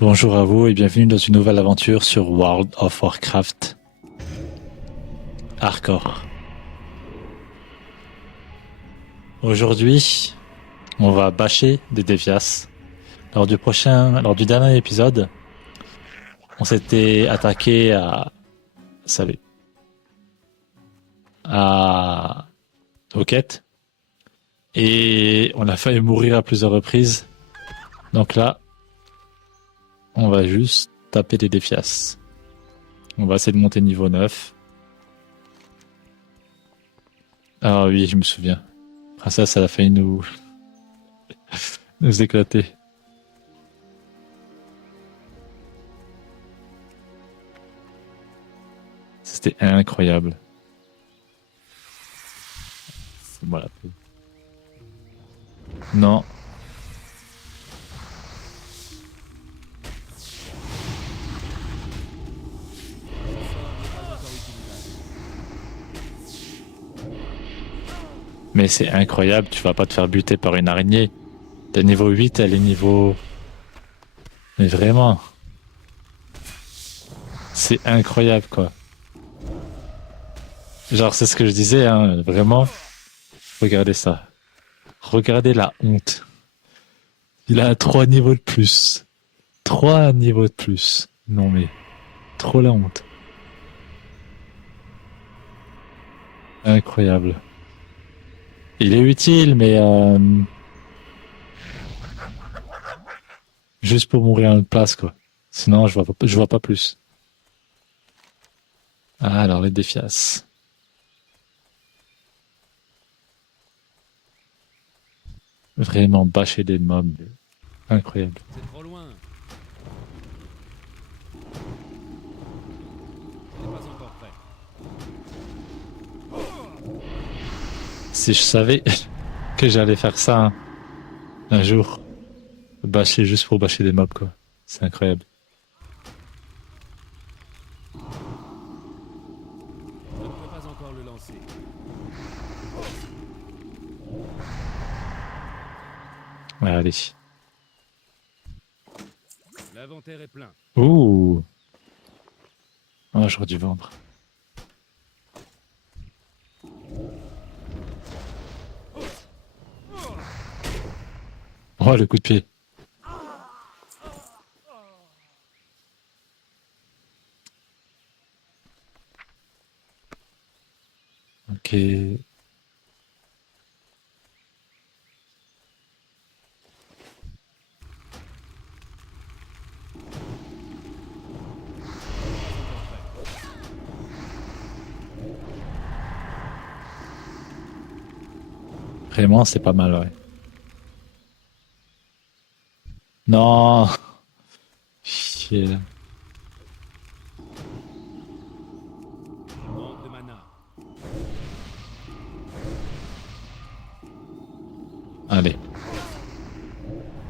Bonjour à vous et bienvenue dans une nouvelle aventure sur World of Warcraft Hardcore. Aujourd'hui, on va bâcher des dévias. Lors du dernier épisode, on s'était attaqué salut, à, aux quêtes et on a failli mourir à plusieurs reprises. Donc là, on va juste taper des défias. On va essayer de monter niveau 9. Ah oui, je me souviens. Princesse, elle a failli nous éclater. C'était incroyable. C'est moi la paix. Non. Mais c'est incroyable, tu vas pas te faire buter par une araignée. T'es niveau 8, elle est niveau... Mais vraiment. C'est incroyable, quoi. Genre, c'est ce que je disais, hein. Vraiment. Regardez ça. Regardez la honte. Il a 3 niveaux de plus. 3 niveaux de plus. Non, mais... Trop la honte. Incroyable. Il est utile, mais... juste pour mourir à une place, quoi. Sinon, je vois pas plus. Ah, alors les défias. Vraiment bâcher des mobs. Incroyable. C'est trop loin. On n'est pas encore prêt. Si je savais que j'allais faire ça un jour, bâcher juste pour bâcher des mobs, quoi. C'est incroyable. Je ne peux pas encore le lancer. Ouais, allez. L'inventaire est plein. Ouh. Oh, j'aurais dû vendre. Oh, le coup de pied. Ok. Vraiment, c'est pas mal, ouais. Non. Chier. Manque de mana. Allez.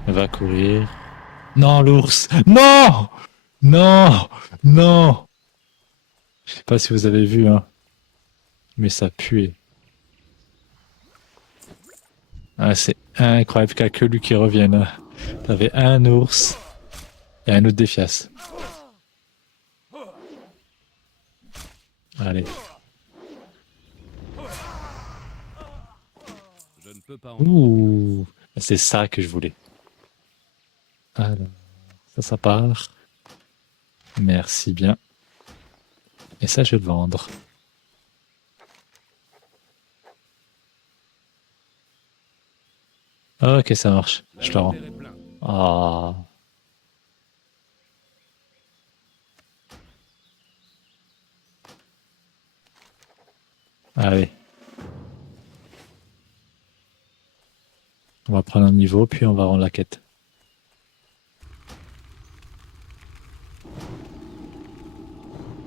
Va courir. Non, l'ours. Non. Non. Non. Je sais pas si vous avez vu, hein. Mais ça puait. Ah, c'est incroyable qu'il n'y a que lui qui revienne, hein. T'avais un ours et un autre défias. Allez. Je ne peux pas en prendre plus. Ouh. C'est ça que je voulais. Alors, ça part. Merci bien. Et ça, je vais le vendre. Ok, ça marche. Je le rends. L'inventaire est plein. Ah. Allez. On va prendre un niveau, puis on va rendre la quête.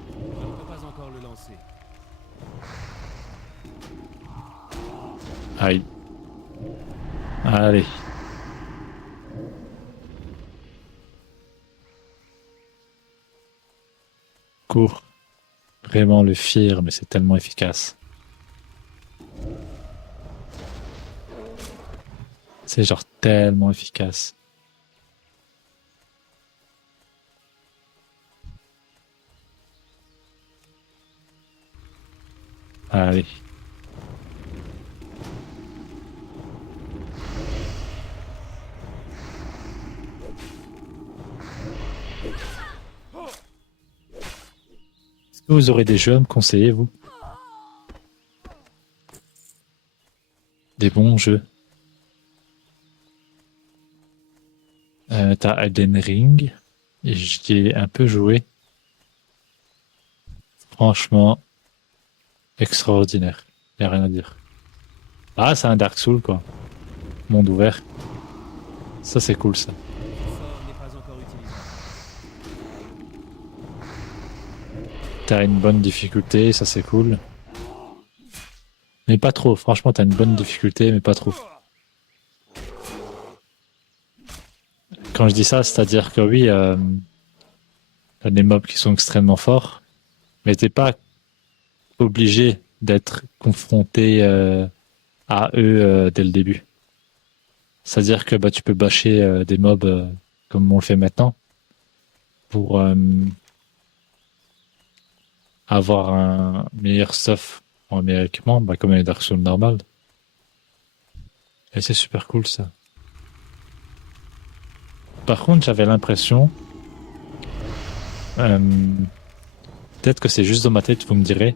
Je ne peux pas encore le lancer. Aïe. Allez. Cours. Vraiment le fier, mais c'est tellement efficace. C'est genre tellement efficace. Allez. Est-ce que vous aurez des jeux à me conseiller, vous? Des bons jeux. T'as Elden Ring. Et j'y ai un peu joué. Franchement, extraordinaire. Y a rien à dire. Ah, c'est un Dark Souls, quoi. Monde ouvert. Ça, c'est cool, ça. Ce sort n'est pas encore utilisé. T'as une bonne difficulté, ça, c'est cool. Mais pas trop. Franchement, t'as une bonne difficulté, mais pas trop. Quand je dis ça, c'est-à-dire que oui, t'as des mobs qui sont extrêmement forts, mais t'es pas obligé d'être confronté à eux dès le début. C'est-à-dire que bah, tu peux bâcher des mobs comme on le fait maintenant pour avoir un meilleur stuff en meilleur équipement, bah, comme les Dark Souls normal. Et c'est super cool ça. Par contre, j'avais l'impression, euh, peut-être que c'est juste dans ma tête, vous me direz,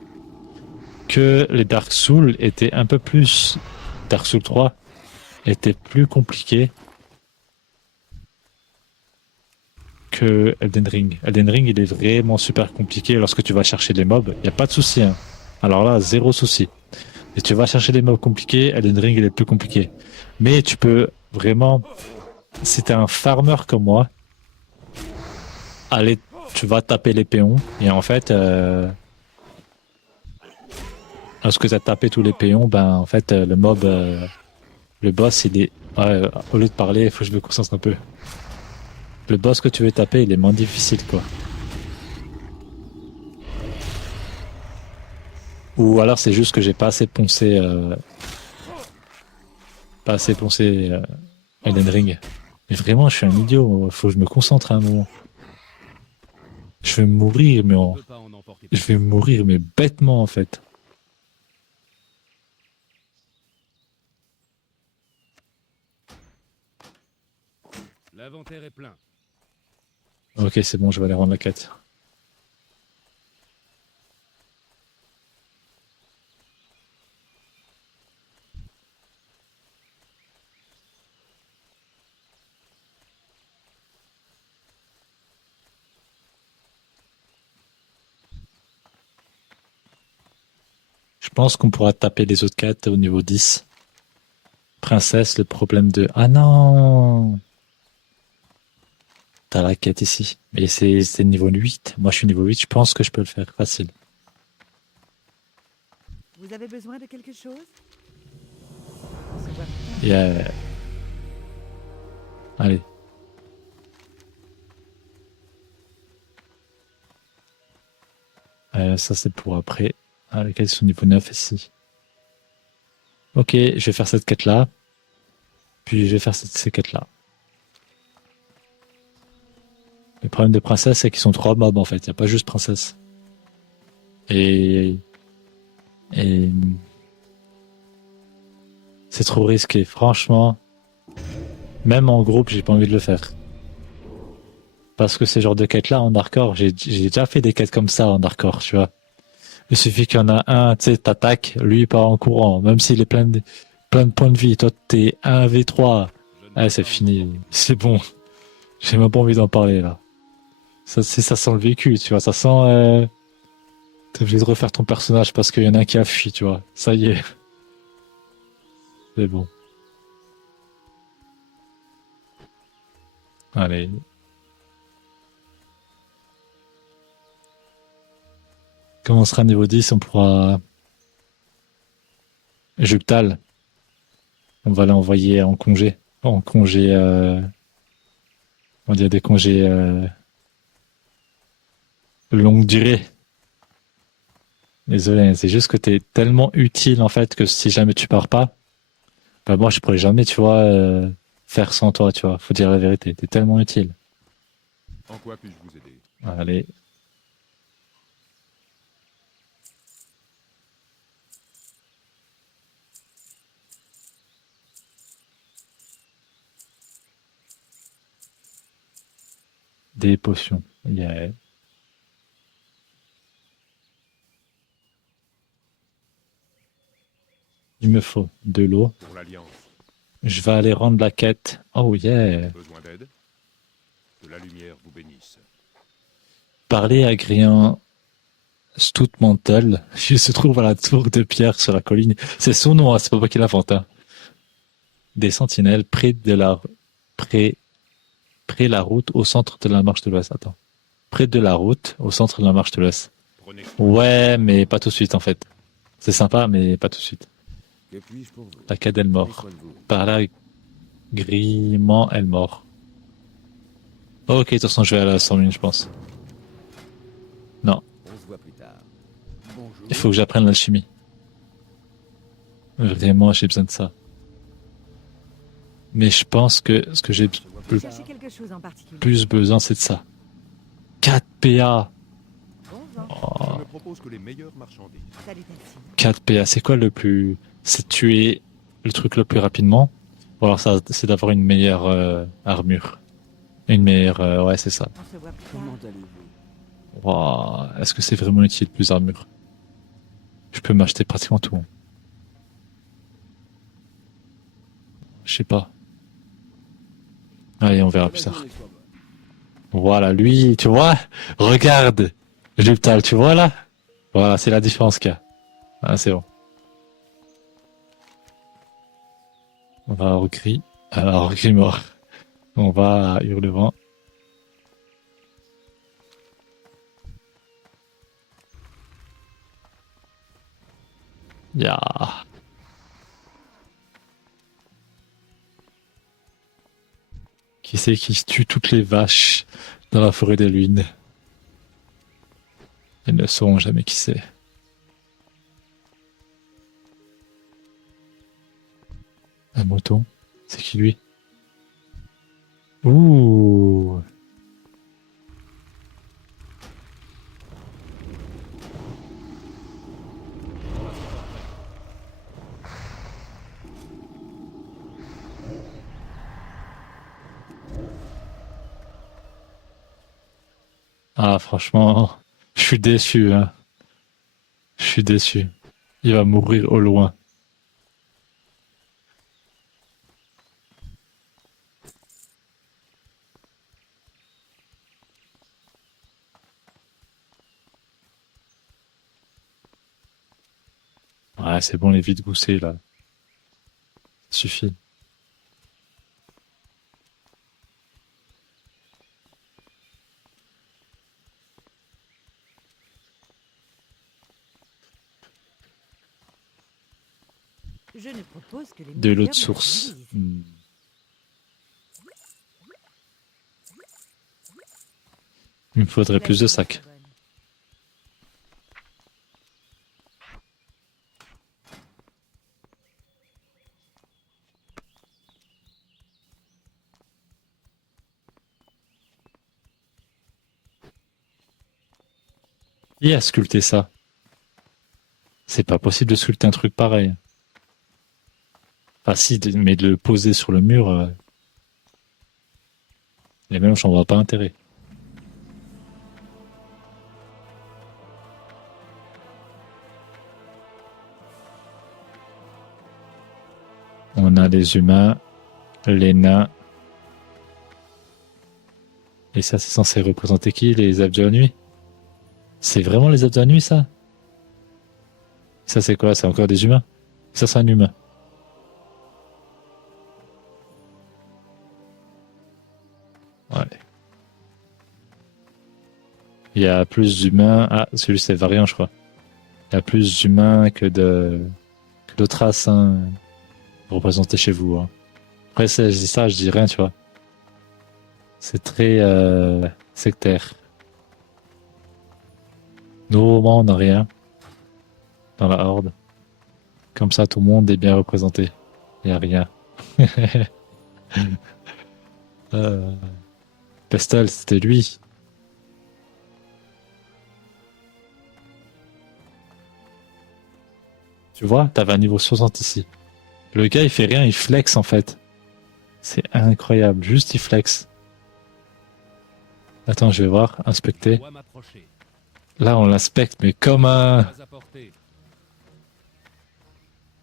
que les Dark Souls étaient un peu plus, Dark Souls 3 était plus compliqué que Elden Ring. Elden Ring, il est vraiment super compliqué lorsque tu vas chercher des mobs. Il n'y a pas de souci. Hein. Alors là, zéro souci. Et tu vas chercher des mobs compliqués, Elden Ring, il est plus compliqué. Mais tu peux vraiment, si t'es un farmer comme moi, aller, tu vas taper les péons. Et en fait, lorsque tu as tapé tous les péons, ben en fait, le mob, le boss, il est... Ouais, au lieu de parler, il faut que je me concentre un peu. Le boss que tu veux taper, il est moins difficile, quoi. Ou alors c'est juste que j'ai pas assez poncé, Elden Ring. Mais vraiment, je suis un idiot. Faut que je me concentre à un moment. Je vais mourir, mais Je ne peux pas en emporter je plus. vais mourir, mais bêtement en fait. L'inventaire est plein. Ok, c'est bon, je vais aller rendre la quête. Je pense qu'on pourra taper les autres quêtes au niveau 10. Princesse, le problème de... Ah non! T'as la quête ici. Mais c'est niveau 8. Moi, je suis niveau 8. Je pense que je peux le faire facile. Vous avez besoin de quelque chose? Yeah. Allez. Ça, c'est pour après. Ah, les quêtes sont niveau 9 ici. Ok, je vais faire cette quête-là. Puis je vais faire ces quêtes-là. Le problème des princesses, c'est qu'ils sont 3 mobs en fait. Il n'y a pas juste princesse. Et c'est trop risqué. Franchement, même en groupe, j'ai pas envie de le faire. Parce que ces genres de quêtes-là en hardcore, j'ai déjà fait des quêtes comme ça en hardcore, tu vois. Il suffit qu'il y en a un, tu sais, t'attaques, lui il part en courant, même s'il est plein de points de vie. Toi, t'es 1v3. Je ne Ah, peux c'est pas en fini. emporter plus. C'est bon. J'ai même pas envie d'en parler, là. Ça sent le vécu, tu vois. Ça sent, t'es obligé de refaire ton personnage parce qu'il y en a un qui a fui, tu vois. Ça y est. C'est bon. Allez. Quand on sera niveau 10, on pourra... Juctal, on va l'envoyer en congé. En congé... On dirait des congés longue durée. Désolé, c'est juste que t'es tellement utile en fait que si jamais tu pars pas, bah moi je pourrais jamais, tu vois, faire sans toi, tu vois. Faut dire la vérité, t'es tellement utile. En quoi puis-je vous aider? Allez. Des potions. Yeah. Il me faut de l'eau. Pour l'Alliance, Je vais aller rendre la quête. Oh yeah. besoin d'aide? Que la lumière vous bénisse. Parler à Grian Stoutmantel. Il se trouve à la tour de pierre sur la colline. C'est son nom, hein, c'est pas moi qui l'invente. Hein. Des sentinelles près la route au centre de la marche de l'Ouest. Attends. Près de la route au centre de la marche de l'Ouest. Prenez. Ouais, mais pas tout de suite en fait. C'est sympa, mais pas tout de suite. Que puis-je pour vous? La quête Prenez Elmore. soin de vous. Par là, grimement Elmore. Ok, de toute façon, je vais à la 101, je pense. Non, On se voit plus tard. Bonjour. il faut que j'apprenne l'alchimie. Vraiment, j'ai besoin de ça. Mais je pense que ce que j'ai Vous cherchez quelque chose en particulier? plus besoin, c'est de ça. 4 PA. Bon vent. Oh, Je ne propose que les meilleures marchandises. Salutations. 4 PA, c'est quoi le plus... C'est tuer le truc le plus rapidement. Ou alors ça, c'est d'avoir une meilleure armure. Une meilleure... ouais, c'est ça. On se voit plus tard. Comment allez-vous? Wow, est-ce que c'est vraiment utile plus armure? Je peux m'acheter pratiquement tout. Hein. Je sais pas. Allez, on verra plus tard. Voilà, lui, tu vois? Regarde! Juptal, tu vois là? Voilà, c'est la différence qu'il y a. Ah, c'est bon. On va au gris. Alors, gris mort. On va à Hurlevent. Ya. Qui c'est qui tue toutes les vaches dans la forêt des Lunes? Ils ne sauront jamais qui c'est. Un mouton? C'est qui lui? Ouh! Ah, franchement, je suis déçu, hein. Je suis déçu. Il va mourir au loin. Ouais, c'est bon, les vides goussés, là. Ça suffit. Je ne propose que les De l'eau meilleures de source. marchandises. Hmm. Il me faudrait plus de La sacs. chose est bonne. Qui a sculpté ça? C'est pas possible de sculpter un truc pareil. Enfin, si, mais de le poser sur le mur, les mêmes, j'en vois pas intérêt. On a les humains, les nains. Et ça, c'est censé représenter qui? Les elfes de la nuit? C'est vraiment les elfes de la nuit, ça? Ça, c'est quoi? C'est encore des humains? Ça, c'est un humain. Ouais. Il y a plus d'humains. Ah, celui c'est variant, je crois. Il y a plus d'humains que d'autres races hein, représentées chez vous. Hein. Après, je dis ça, je dis rien, tu vois. C'est très sectaire. Nous, au moins, on n'a rien dans la horde. Comme ça, tout le monde est bien représenté. Il n'y a rien. Pestal, c'était lui. Tu vois, t'avais un niveau 60 ici. Le gars, il fait rien, il flex en fait. C'est incroyable, juste il flex. Attends, je vais voir, Je inspecter. dois m'approcher. Là, on l'inspecte, mais Pas à portée.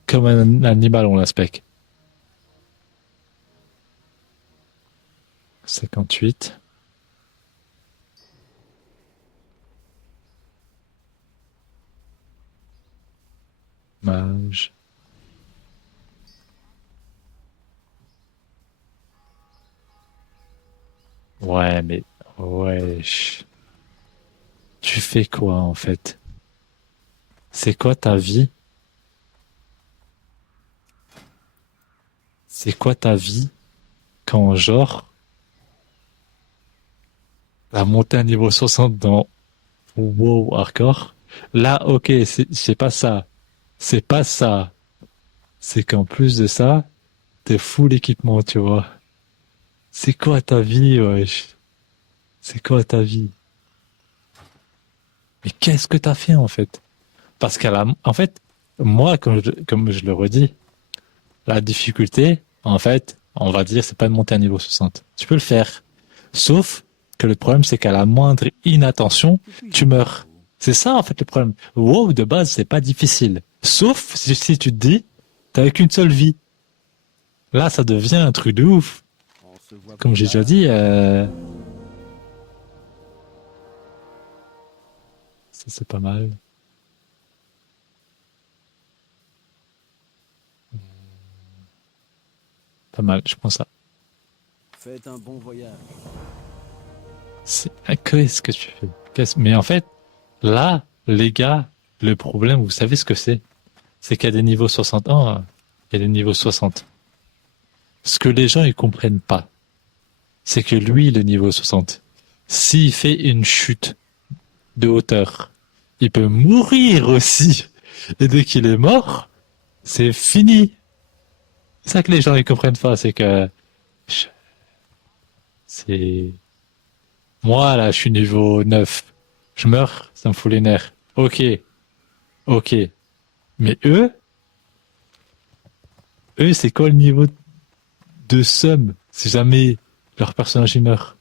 comme un animal, on l'inspecte. 58. Mage. Ouais, mais... Wesh. Tu fais quoi, en fait? C'est quoi ta vie? C'est quoi ta vie quand, genre, la montée à niveau 60 dans WoW Hardcore, là, ok, c'est pas ça. C'est pas ça. C'est qu'en plus de ça, t'es full équipement, tu vois. C'est quoi ta vie, wesh? C'est quoi ta vie? Mais qu'est-ce que t'as fait, en fait? Parce en fait, moi, comme je le redis, la difficulté, en fait, on va dire, c'est pas de monter à niveau 60. Tu peux le faire. Sauf que le problème, c'est qu'à la moindre inattention, Que puis-je tu pour meurs. vous? C'est ça, en fait, le problème. WoW, de base, c'est pas difficile. Sauf si tu te dis, t'as qu'une seule vie. Là, ça devient un truc de ouf. On se voit Comme plus j'ai déjà tard. dit, ça c'est pas mal. Pas mal, je prends ça. Faites un bon voyage. Qu'est-ce que tu fais? Mais en fait, là, les gars, le problème, vous savez ce que c'est? C'est qu'il y a des niveaux 61, il y a des niveaux 60. Ce que les gens ils comprennent pas, c'est que lui, le niveau 60, s'il fait une chute de hauteur, il peut mourir aussi. Et dès qu'il est mort, c'est fini. C'est ça que les gens ils comprennent pas, c'est que c'est moi là, je suis niveau 9. Je meurs, ça me fout les nerfs. Ok, ok. Mais eux, c'est quoi le niveau de somme si jamais leur personnage il meurt?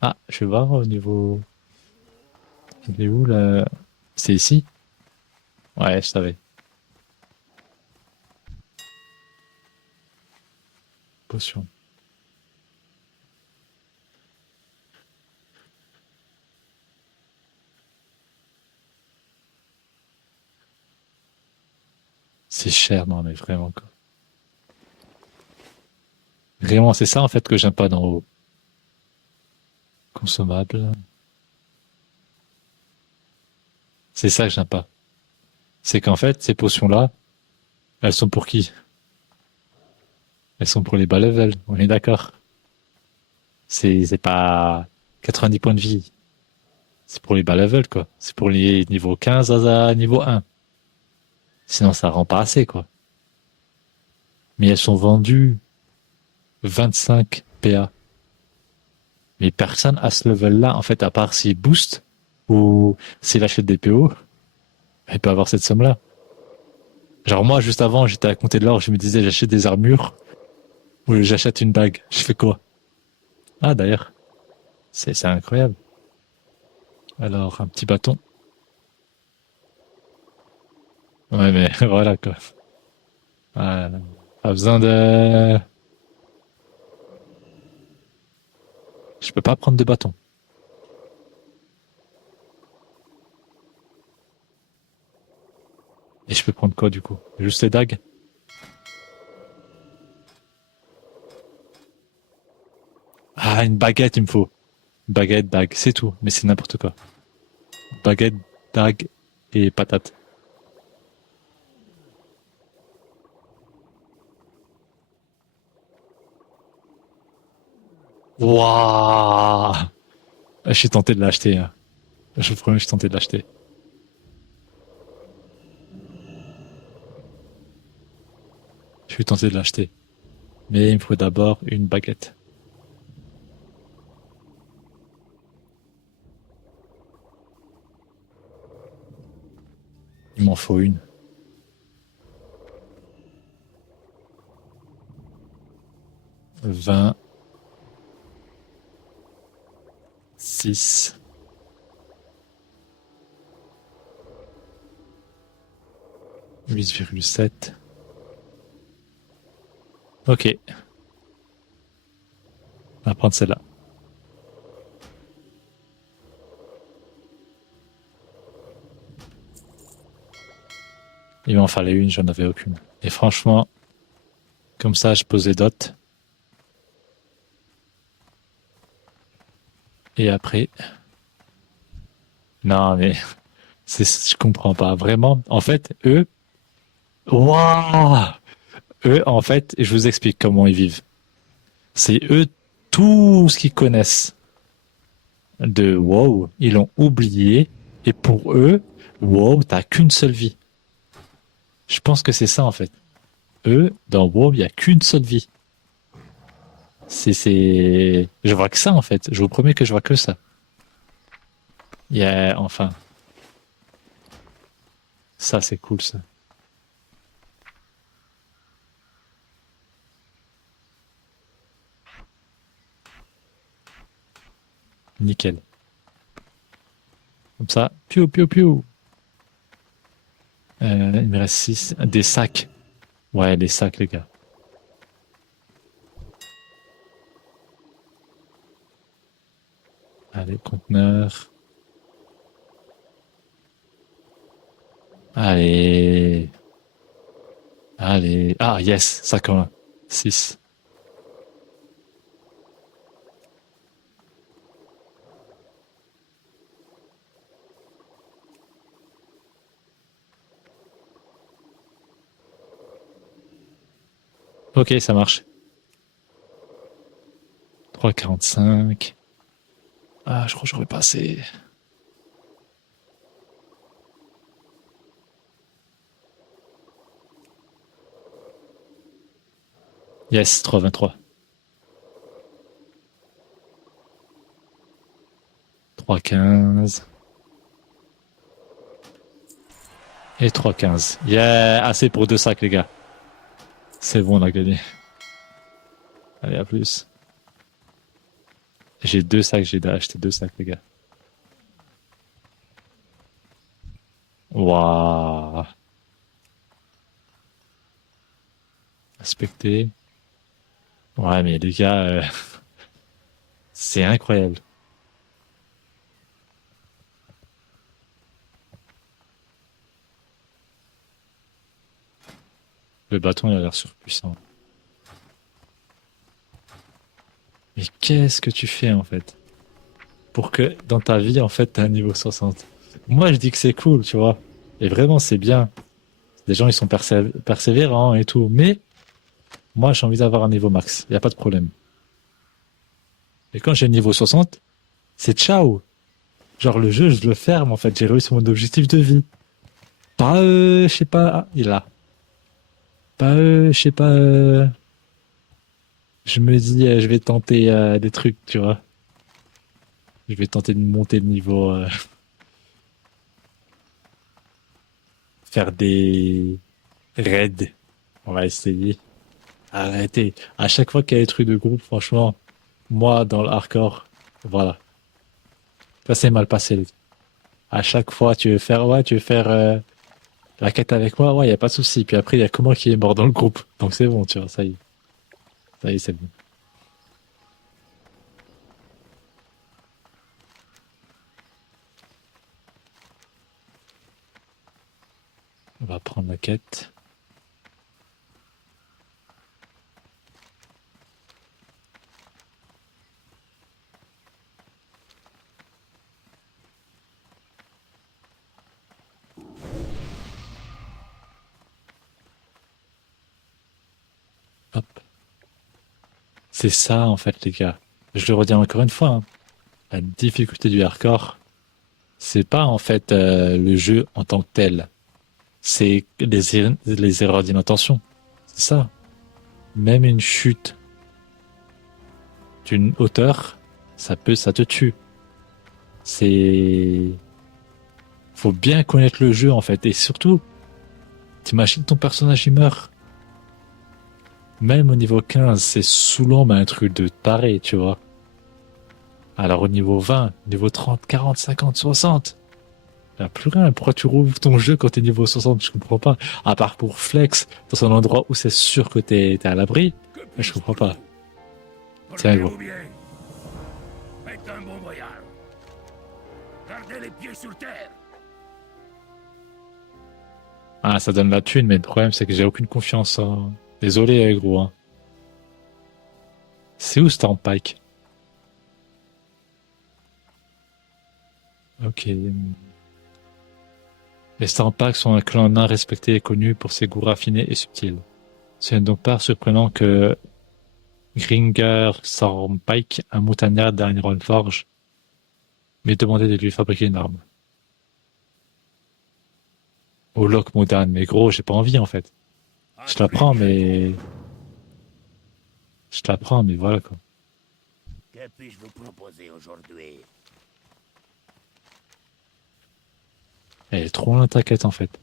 Ah, je vais voir au niveau. Il est où là? C'est ici? Ouais, je savais. Potion. C'est cher, non mais vraiment quoi. Vraiment, c'est ça en fait que j'aime pas dans WoW. Consommable. C'est ça que j'aime pas. C'est qu'en fait, ces potions-là, elles sont pour qui? Elles sont pour les bas levels, on est d'accord. C'est pas 90 points de vie. C'est pour les bas levels, quoi. C'est pour les niveaux 15 à niveau 1. Sinon, ça rend pas assez, quoi. Mais elles sont vendues 25 PA. Mais personne à ce level-là, en fait, à part s'il booste ou s'il achète des PO, il peut avoir cette somme-là. Genre moi, juste avant, j'étais à compter de l'or, je me disais j'achète des armures ou j'achète une bague. Je fais quoi? Ah d'ailleurs, c'est incroyable. Alors, un petit bâton. Ouais, mais voilà quoi. Voilà. Pas besoin de... Je peux pas prendre de bâton. Et je peux prendre quoi du coup? Juste les dagues? Ah, une baguette il me faut. Baguette, dague, c'est tout. Mais c'est n'importe quoi. Baguette, dague et patate. Waouh! Je suis tenté de l'acheter, hein. Je vous promets, je suis tenté de l'acheter. Je suis tenté de l'acheter. Mais il me faut d'abord une baguette. Il m'en faut une. 20. 6. « 8,7. Ok. On va prendre celle-là. Il m'en fallait une, j'en avais aucune. Et franchement, comme ça, je posais dot. Et après... Non, mais... Je comprends pas. Vraiment, en fait, eux... Waouh! Eux, en fait, je vous explique comment ils vivent. C'est eux, tout ce qu'ils connaissent de WoW, ils l'ont oublié. Et pour eux, WoW, t'as qu'une seule vie. Je pense que c'est ça, en fait. Eux, dans WoW, il n'y a qu'une seule vie. Je vois que ça, en fait. Je vous promets que je vois que ça. Enfin. Ça, c'est cool, ça. Nickel. Comme ça. Piou, piou, piou. Il me reste 6. Des sacs. Ouais, des sacs, les gars. Allez, conteneur. Allez. Allez. Ah, yes, sac en 6. Ok, ça marche. 3,45. Ah, je crois que j'aurais passé. Yes, 3,23. 3,15. Et 3,15. Yeah, assez pour 2 sacs, les gars. C'est bon, on a gagné. Allez, à plus. J'ai 2 sacs, j'ai acheté 2 sacs, les gars. Waouh. Inspecter. Ouais, mais les gars, c'est incroyable. Le bâton, il a l'air surpuissant. Mais qu'est-ce que tu fais, en fait? Pour que, dans ta vie, en fait, t'as un niveau 60. Moi, je dis que c'est cool, tu vois. Et vraiment, c'est bien. Les gens, ils sont persévérants et tout. Mais, moi, j'ai envie d'avoir un niveau max. Il n'y a pas de problème. Et quand j'ai le niveau 60, c'est ciao. Genre, le jeu, je le ferme, en fait. J'ai réussi mon objectif de vie. Pas, je sais pas... Ah, il est là. Pas, je sais pas... Je me dis, je vais tenter des trucs, tu vois. Je vais tenter de monter le niveau. Faire des raids. On va essayer. Arrêtez. À chaque fois qu'il y a des trucs de groupe, franchement, moi, dans le hardcore, voilà. Ça s'est mal passé. À chaque fois, tu veux faire, la quête avec moi, ouais, y a pas de souci. Puis après, il y a comment qui est mort dans le groupe. Donc c'est bon, tu vois, ça y est. Ça y est, c'est bon. On va prendre la quête. Hop. C'est ça, en fait, les gars. Je le redis encore une fois, hein. La difficulté du hardcore, c'est pas, en fait, le jeu en tant que tel. C'est les erreurs d'inattention. C'est ça. Même une chute d'une hauteur, ça te tue. Faut bien connaître le jeu, en fait. Et surtout, t'imagines ton personnage, il meurt. Même au niveau 15, c'est saoulant, mais un truc de taré, tu vois. Alors au niveau 20, niveau 30, 40, 50, 60. Il n'y a plus rien. Pourquoi tu rouvres ton jeu quand t'es niveau 60? Je comprends pas. À part pour flex, dans un endroit où c'est sûr que t'es à l'abri. Mais je comprends pas. Tiens, gros. Faites un bon voyage. Gardez les pieds sur terre. Ah, ça donne la thune, mais le problème, c'est que j'ai aucune confiance. Hein. Désolé, gros. Hein. C'est où Stormpike? Ok. Les Stormpike sont un clan nain respecté et connu pour ses goûts raffinés et subtils. Ce n'est donc pas surprenant que Gringer Stormpike, un montagnard d'Ironforge, m'ait demandé de lui fabriquer une arme. Au lock moderne, mais gros, j'ai pas envie en fait. Je la prends, mais. Je la prends, mais voilà quoi. Que puis-je vous proposer aujourd'hui? Elle est trop loin ta quête en fait.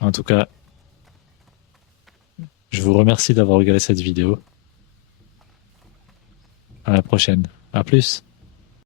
En tout cas, je vous remercie d'avoir regardé cette vidéo. À la prochaine. À plus.